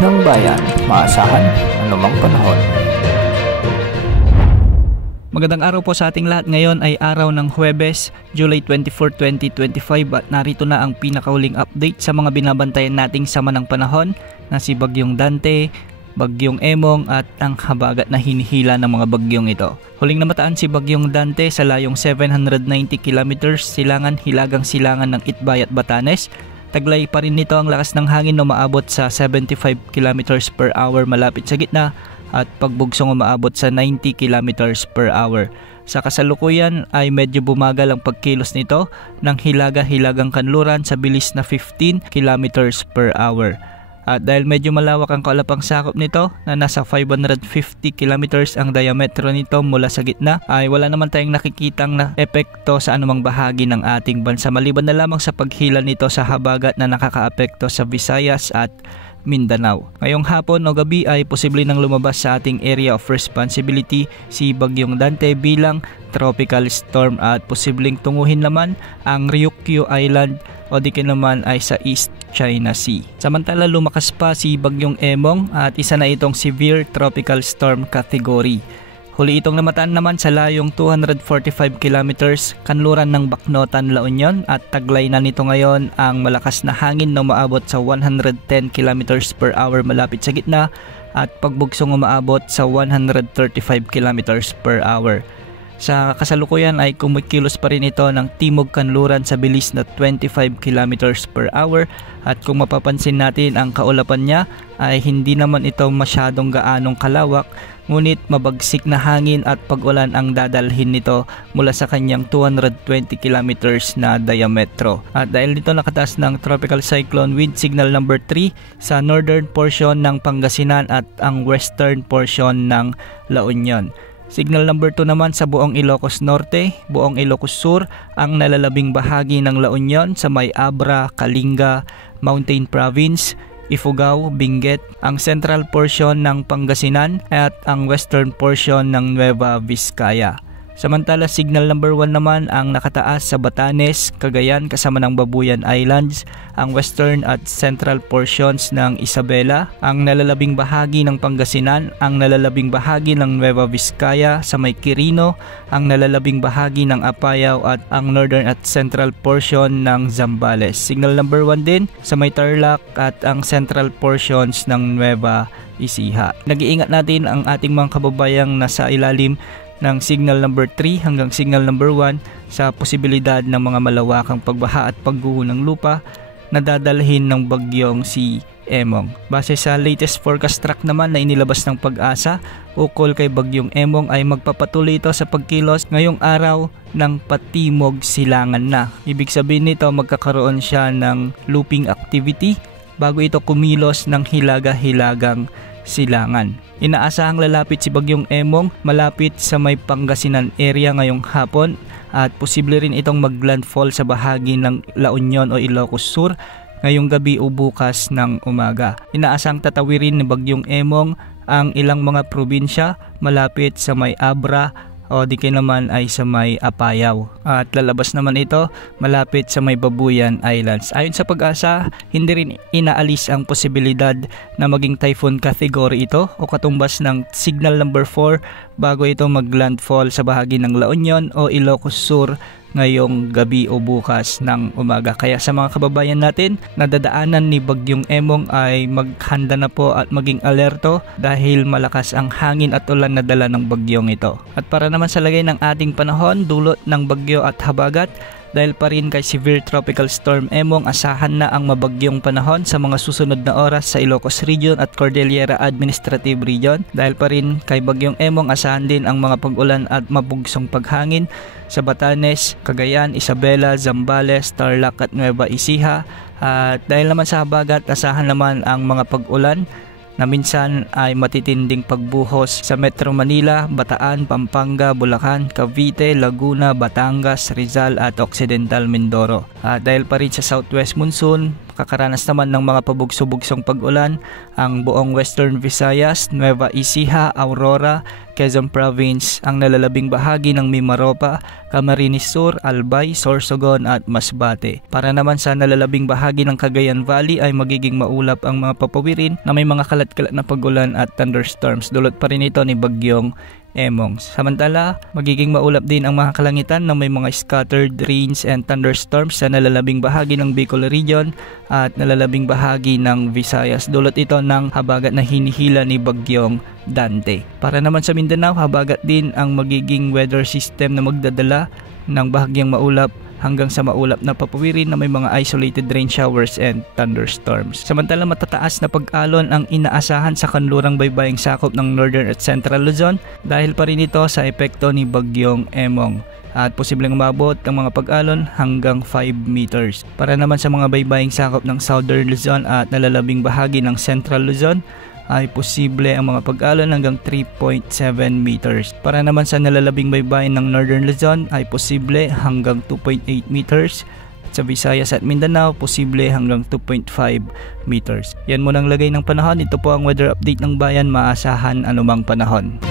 ng bayan, maasahan anumang panahon. Magandang araw po sa ating lahat. Ngayon ay araw ng Huwebes, July 24, 2025 at narito na ang pinakahuling update sa mga binabantayan nating sama ng panahon na si Bagyong Dante, Bagyong Emong at ang habagat na hinihila ng mga bagyong ito. Huling namataan si Bagyong Dante sa layong 790 kilometers silangan hilagang silangan ng Itbay at Batanes. Taglay pa rin nito ang lakas ng hangin na umaabot sa 75 kilometers per hour malapit sa gitna at pagbugsong umaabot sa 90 kilometers per hour. Sa kasalukuyan ay medyo bumagal ang pagkilos nito ng hilaga-hilagang kanluran sa bilis na 15 kilometers per hour. At dahil medyo malawak ang kaulapang sakop nito na nasa 550 kilometers ang diametro nito mula sa gitna, ay wala naman tayong nakikitang na epekto sa anumang bahagi ng ating bansa maliban na lamang sa paghila nito sa habagat na nakakaapekto sa Visayas at Mindanao. Ngayong hapon o gabi ay posible nang lumabas sa ating area of responsibility si Bagyong Dante bilang tropical storm at posibleng tunguhin naman ang Ryukyu Island o di naman ay sa East China Sea. Samantala lumakas pa si Bagyong Emong at isa na itong severe tropical storm category. Huli itong namataan naman sa layong 245 kilometers kanluran ng Bacnotan, La Union at taglay na nito ngayon ang malakas na hangin na umaabot sa 110 kilometers per hour malapit sa gitna at pagbugsong umaabot sa 135 kilometers per hour. Sa kasalukuyan ay kumikilos pa rin ito ng timog kanluran sa bilis na 25 kilometers per hour at kung mapapansin natin ang kaulapan niya ay hindi naman ito masyadong gaanong kalawak ngunit mabagsik na hangin at pag-ulan ang dadalhin nito mula sa kanyang 220 kilometers na diametro. At dahil dito nakataas ng tropical cyclone wind signal number 3 sa northern portion ng Pangasinan at ang western portion ng La Union. Signal number 2 naman sa buong Ilocos Norte, buong Ilocos Sur, ang nalalabing bahagi ng La Union sa may Abra, Kalinga, Mountain Province, Ifugao, Benguet, ang central portion ng Pangasinan at ang western portion ng Nueva Vizcaya. Samantala signal number 1 naman ang nakataas sa Batanes, Cagayan kasama ng Babuyan Islands, ang western at central portions ng Isabela, ang nalalabing bahagi ng Pangasinan, ang nalalabing bahagi ng Nueva Vizcaya sa may Quirino, ang nalalabing bahagi ng Apayao at ang northern at central portion ng Zambales. Signal number 1 din sa may Tarlac at ang central portions ng Nueva Ecija. Nag-iingat natin ang ating mga kababayang nasa ilalim ng signal number 3 hanggang signal number 1 sa posibilidad ng mga malawakang pagbaha at pagguho ng lupa na dadalhin ng bagyong si Emong. Base sa latest forecast track naman na inilabas ng Pag-asa, ukol kay Bagyong Emong ay magpapatuloy ito sa pagkilos ngayong araw ng patimog silangan na. Ibig sabihin nito magkakaroon siya ng looping activity bago ito kumilos ng hilaga-hilagang silangan. Inaasahang lalapit si Bagyong Emong malapit sa may Pangasinan area ngayong hapon at posible rin itong maglandfall sa bahagi ng La Union o Ilocos Sur ngayong gabi o bukas ng umaga. Inaasahang tatawirin ni Bagyong Emong ang ilang mga probinsya malapit sa may Abra o di kaya naman ay sa may Apayao. At lalabas naman ito malapit sa may Babuyan Islands. Ayon sa Pag-asa, hindi rin inaalis ang posibilidad na maging typhoon category ito o katumbas ng signal number 4 bago ito maglandfall sa bahagi ng La Union o Ilocos Sur ngayong gabi o bukas ng umaga. Kaya sa mga kababayan natin na dadaanan ni Bagyong Emong ay maghanda na po at maging alerto dahil malakas ang hangin at ulan na dala ng bagyong ito. At para naman sa lagay ng ating panahon, dulot ng bagyo at habagat, dahil pa rin kay severe tropical storm Emong, asahan na ang mabagyong panahon sa mga susunod na oras sa Ilocos Region at Cordillera Administrative Region. Dahil pa rin kay Bagyong Emong, asahan din ang mga pag-ulan at mabugsong paghangin sa Batanes, Cagayan, Isabela, Zambales, Tarlac at Nueva Ecija. At dahil naman sa habagat, asahan naman ang mga pag-ulan na minsan ay matitinding pagbuhos sa Metro Manila, Bataan, Pampanga, Bulacan, Cavite, Laguna, Batangas, Rizal at Occidental Mindoro. Dahil pa rin sa southwest monsoon, makakaranas naman ng mga pabugso-bugsong pag-ulan ang buong Western Visayas, Nueva Ecija, Aurora, Quezon Province, ang nalalabing bahagi ng Mimaropa, Camarines Sur, Albay, Sorsogon at Masbate. Para naman sa nalalabing bahagi ng Cagayan Valley ay magiging maulap ang mga papawirin na may mga kalat-kalat na pag-ulan at thunderstorms. Dulot pa rin ito ni Bagyong Emong. Samantala, magiging maulap din ang mga kalangitan na may mga scattered rains and thunderstorms sa nalalabing bahagi ng Bicol Region at nalalabing bahagi ng Visayas. Dulot ito ng habagat na hinihila ni Bagyong Dante. Para naman sa Mindanao, habagat din ang magiging weather system na magdadala ng bahagyang maulap hanggang sa maulap na papawirin na may mga isolated rain showers and thunderstorms. Samantala, matataas na pag-alon ang inaasahan sa kanlurang baybaying sakop ng Northern at Central Luzon dahil pa rin ito sa epekto ni Bagyong Emong at posibleng umabot ang mga pag-alon hanggang 5 meters. Para naman sa mga baybaying sakop ng Southern Luzon at nalalabing bahagi ng Central Luzon ay posible ang mga pag-alon hanggang 3.7 meters. Para naman sa nalalabing baybayin ng Northern Luzon ay posible hanggang 2.8 meters. Sa Visayas at Mindanao, posible hanggang 2.5 meters. Yan muna ang lagay ng panahon. Ito po ang weather update ng bayan. Maasahan anumang panahon.